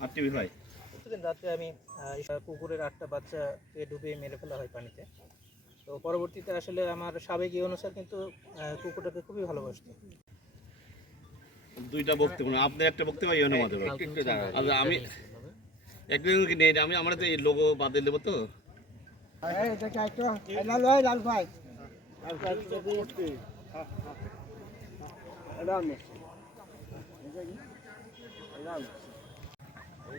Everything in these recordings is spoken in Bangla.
আর টিভি ভাই? প্রতিদিন রাত্রে আমি কুকুরের আটটা বাচ্চাকে ডুবিয়ে মেরে ফেলা হয় পানিতে। তো পরবর্তীতে আসলে আমার সাবেক অনুসার কিন্তু আহ, কুকুরটাকে খুবই ভালোবাসতো। দুইটা বক্তব্য আপনি একটা বক্তব্য ইয়ে মাঝে আচ্ছা আমি একদিন নেই আমি আমরা তো এই লোগো বাদ দেবো তো।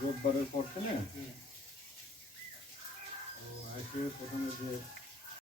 রোববারের পর থেকে ও আসে প্রথমে যে